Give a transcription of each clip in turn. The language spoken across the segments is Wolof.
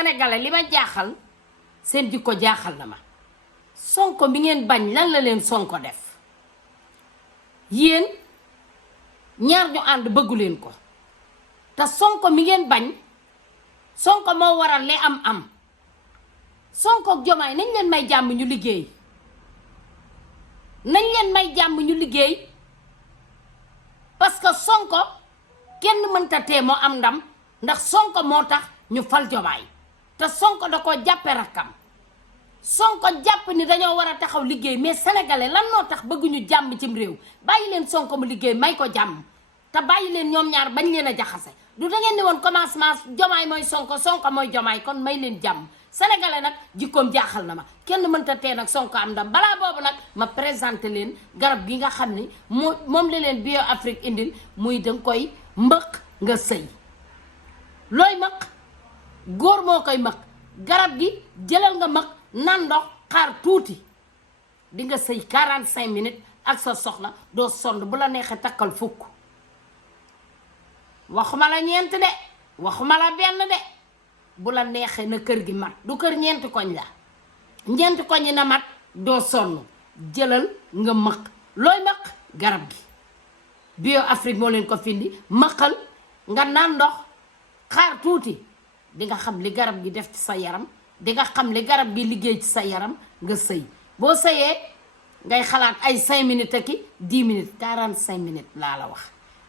Sénégalais li ma jaaxal seen jikko jaaxal na ma Sonko mi ngeen bañ lan la leen Sonko def yéen ñaar ñu ànd bëggu leen ko te Sonko mi ngeen bañ Sonko moo waral li am Sonko ak Jomaay nañ leen may jàmm ñu liggéey nañ leen may jàmm ñu liggéey parce que Sonko kenn mënta tee moo am ndam ndax Sonko moo tax ñu fal Jomaay te Sonko da ko jàppe rakkam Sonko jàpp ni dañoo war a taxaw liggéey mais sénégalais lan moo tax bëgguñu jàmm cim réew bàyyi leen Sonko mu liggéey may ko jàmm te bàyyi leen ñoom ñaar bañ leen a jaxase du da ngeen ni woon commencement Jomaay mooy Sonko Sonko mooy Jomaay kon may leen jàmm sénégalais nag jikkoom jaaxal na ma kenn mënta tee nag Sonko am ndam balaa boobu nag ma présenté leen garab gi nga xam ni moom la leen Bio Afrique indil muy danga koy mbëq nga sëy looy maq góor moo koy maq garab gi jëlal nga maq nan ndox xaar tuuti di nga sëy 45 minutes ak sa soxna doo sonn bu la neexee takkal fukk waxuma la ñeent de waxuma la benn de bu la neexee na kër gi mat du kër ñeenti koñ la ñeenti koñ yi na mat doo sonn jëlal nga maq looy maq garab gi Bio Afrique moo leen ko findi maqal nga naan ndox xaar tuuti di nga xam li garab gi def ci sa yaram di nga xam li garab gi liggéey ci sa yaram nga sëy boo sëyee ngay xalaat ay 5 minutes ak 10 minutes 45 minutes laa la wax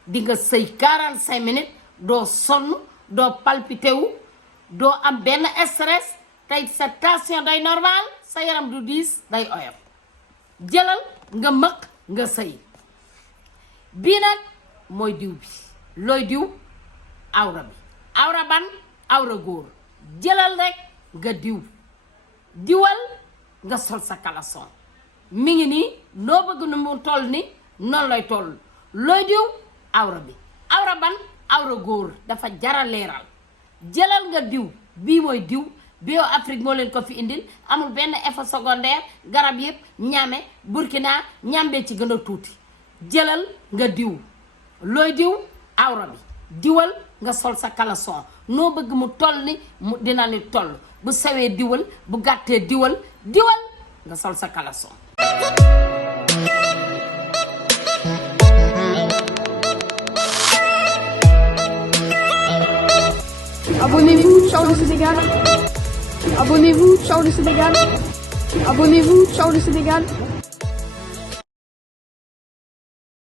di nga sëy 45 minutes doo sonn doo palpité wu doo am benn stress tey sa tension day normal sa yaram du diis day oyof jëlal nga mëq nga sëy bii nag mooy diw bi looy diw awra bi awra ban awra góor jëlal rek nga diwal nga sol sa caleçon mi ngi nii noo bëgg nu mu toll ni noonu lay toll looy diw awra bi awra ban awra góor dafa jara leeral jëlal nga diw bii mooy diw Bio Afrique moo leen ko fi indil amul benn effet secondaire garab yëpp ñame Burkina ñambe ci gën a tuuti jëlal nga diw looy diw awra bi diwal nga sol sa caleçon noo bëgg mu toll ni mu dina ni toll bu sewee diwal bu gàttee diwal nga sol sa caleçon. Abonnez-vous, ciao le Sénégal. Abonnez-vous, ciao le Sénégal. Abonnez-vous, ciao le Sénégal.